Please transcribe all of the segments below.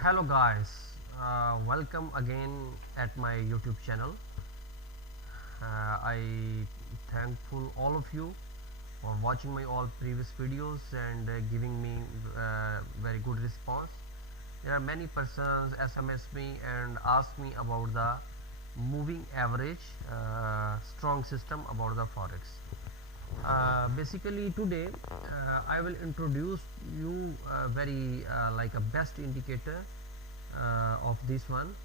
Hello guys, welcome again at my YouTube channel. I thankful all of you for watching my all previous videos and giving me very good response. There are many persons SMS me and ask me about the moving average strong system about the forex. Basically today I will introduce you very like a best indicator of this one.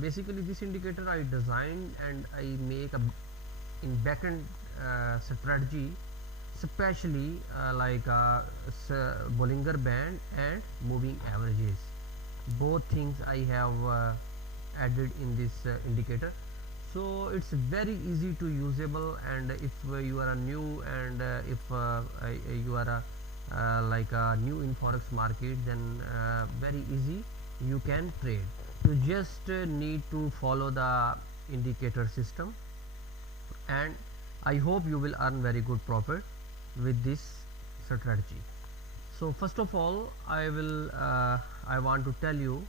Basically this indicator I designed and I make a in backend strategy, especially Bollinger Band and moving averages. Both things I have added in this indicator, so it's very easy to usable. And if you are a new and if you are a like a new in forex market, then very easy you can trade. You just need to follow the indicator system, and I hope you will earn very good profit with this strategy. So first of all I want to tell you,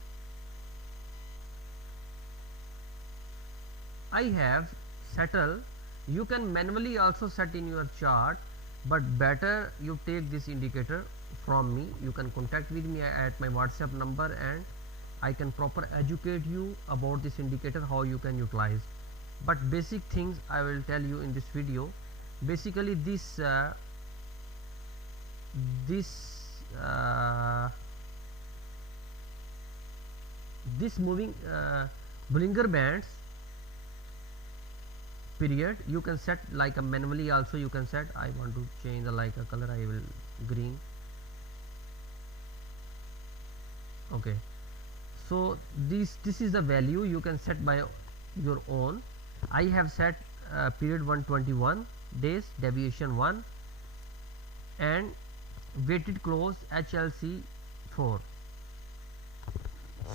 I have settled. You can manually also set in your chart, but better you take this indicator from me. You can contact with me at my WhatsApp number, and I can proper educate you about this indicator, how you can utilize. But basic things I will tell you in this video. Basically this this moving Bollinger Bands period you can set like a manually also. You can set, I want to change the like a color, I will green. Okay, so this is the value you can set by your own. I have set period 121 days, deviation 1, and weighted close HLC 4.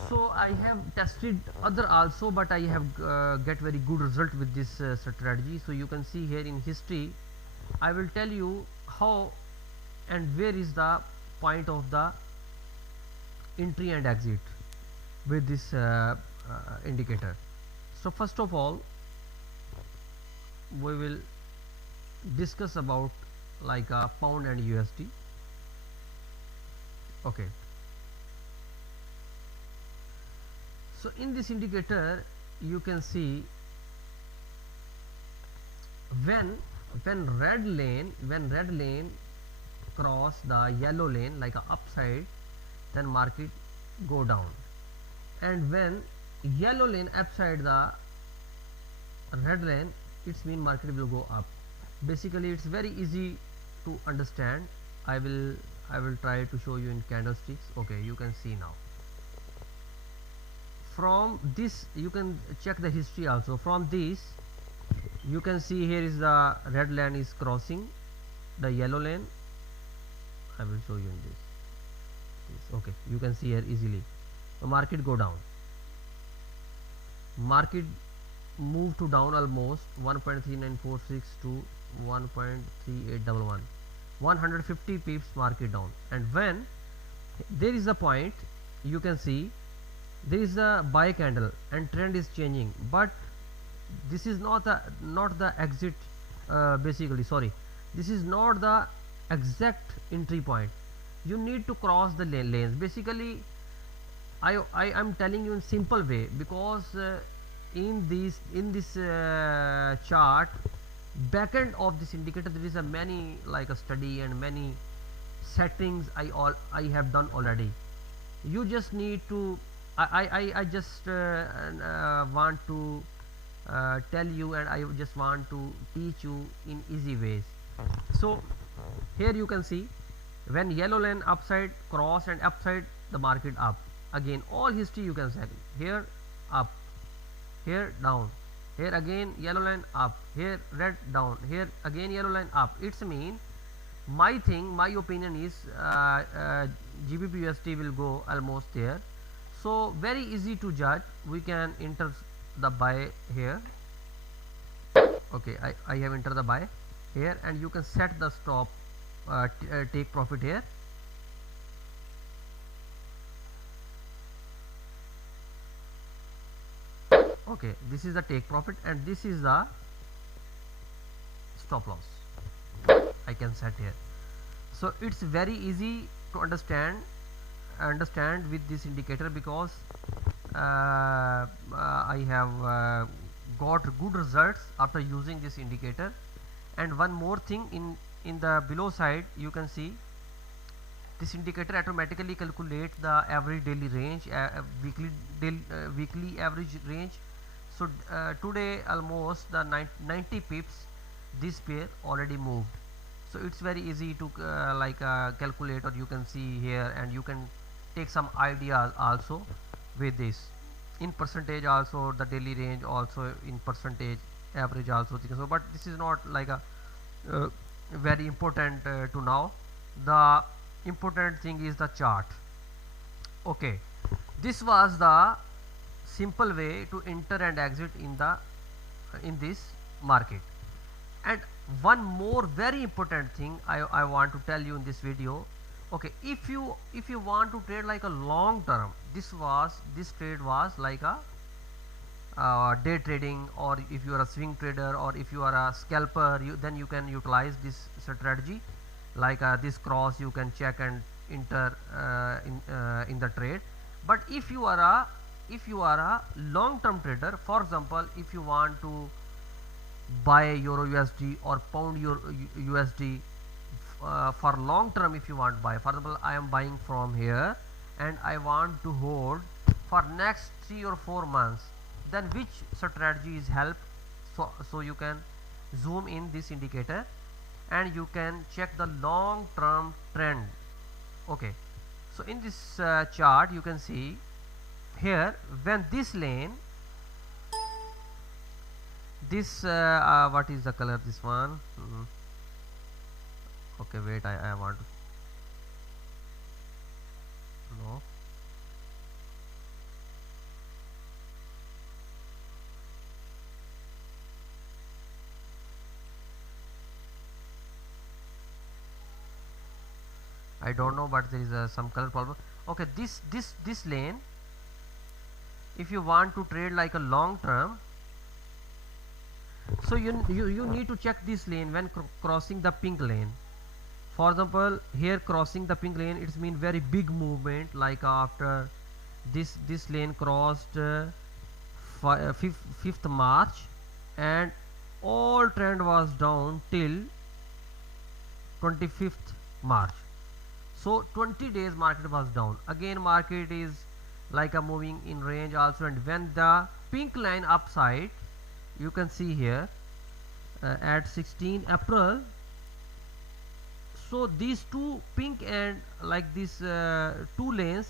So I have tested other also, but I have get very good result with this strategy. So you can see here in history I will tell you how and where is the point of the entry and exit with this indicator. So first of all we will discuss about like a pound and USD. Okay, so in this indicator you can see when red lane cross the yellow lane like a upside, then market go down, and when yellow lane upside the red lane, it's mean market will go up. Basically it's very easy to understand. I will try to show you in candlesticks. Okay, you can see now. From this you can check the history also. From this you can see here is the red line is crossing the yellow lane. I will show you in this. Okay, you can see here easily. The market go down, market move to down almost 1.3946 to 1.3811, 150 pips market down. And when there is a point, you can see there is a buy candle and trend is changing, but this is not the exit. Basically sorry, this is not the exact entry point. You need to cross the lanes. Basically I am telling you in simple way, because in this chart backend of this indicator there is a many like a study and many settings I have done already. You just need to I just want to tell you, and I just want to teach you in easy ways. So here you can see when yellow line upside cross and upside the market up. Again all history you can see here up, here down, here again yellow line up, here red down, here again yellow line up. It's mean my opinion is GBP USD will go almost there. So very easy to judge. We can enter the buy here. Okay, I have entered the buy here, and you can set the stop, take profit here. Okay, this is the take profit and this is the stop loss. I can set here. So it's very easy to understand with this indicator, because I have got good results after using this indicator. And one more thing, in the below side you can see this indicator automatically calculate the average daily range, weekly average range. So today almost the 90 pips this pair already moved. So it's very easy to calculate, or you can see here, and you can take some ideas also with this in percentage, also the daily range, also in percentage average also. So but this is not like a very important to now. The important thing is the chart. Okay, this was the simple way to enter and exit in this market. And one more very important thing I want to tell you in this video. Okay, if you want to trade like a long term, this trade was like a day trading, or if you are a swing trader, or if you are a scalper, then you can utilize this strategy. Like this cross you can check and enter in the trade. But if you are a long term trader, for example, if you want to buy euro USD or pound euro USD for long term, if you want to buy, for example, I am buying from here and I want to hold for next 3 or 4 months, then which strategy is help? So you can zoom in this indicator and you can check the long term trend. Okay, so in this chart you can see here, when this lane, this what is the color, this one? Okay, wait, I want to, no, I don't know, but there is some color problem. Okay, this lane, if you want to trade like a long term, so you need to check this lane when crossing the pink lane. For example, here crossing the pink lane, it's mean very big movement, like after this lane crossed 5th March, and all trend was down till 25th March. So 20 days market was down. Again market is like a moving in range also, and when the pink line upside, you can see here at 16 April. So these two pink and like these two lanes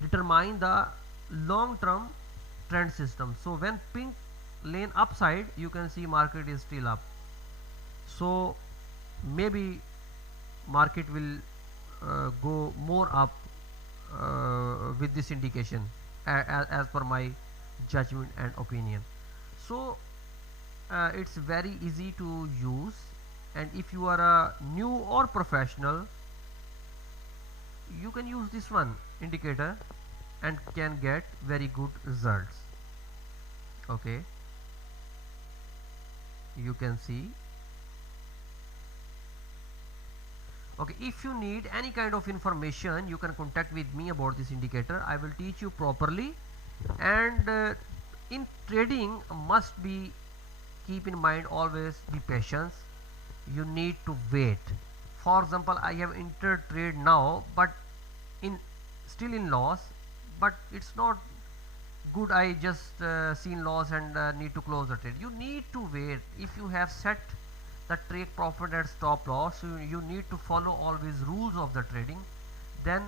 determine the long term trend system. So when pink lane upside, you can see market is still up. So maybe market will go more up with this indication as per my judgment and opinion. So it's very easy to use, and if you are a new or professional, you can use this one indicator and can get very good results. Okay, you can see. Okay, if you need any kind of information, you can contact with me about this indicator. I will teach you properly. And in trading, must be keep in mind, always be patient. You need to wait. For example, I have entered trade now, but still in loss, but it's not good. I just seen loss and need to close the trade. You need to wait. If you have set the trade profit and stop loss, you need to follow always rules of the trading, then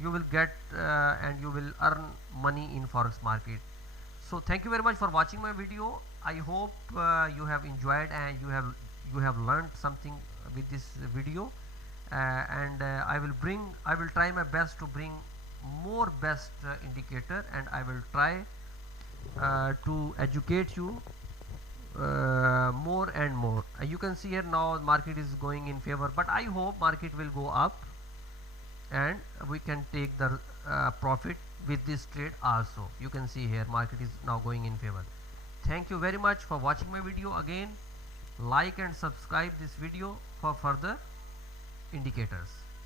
you will get and you will earn money in forex market. So thank you very much for watching my video. I hope you have enjoyed and you have learned something with this video, and I will try my best to bring more best indicator, and I will try to educate you more and more. You can see here now market is going in favor, but I hope market will go up and we can take the profit with this trade also. You can see here market is now going in favor. Thank you very much for watching my video. Again, like and subscribe this video for further indicators.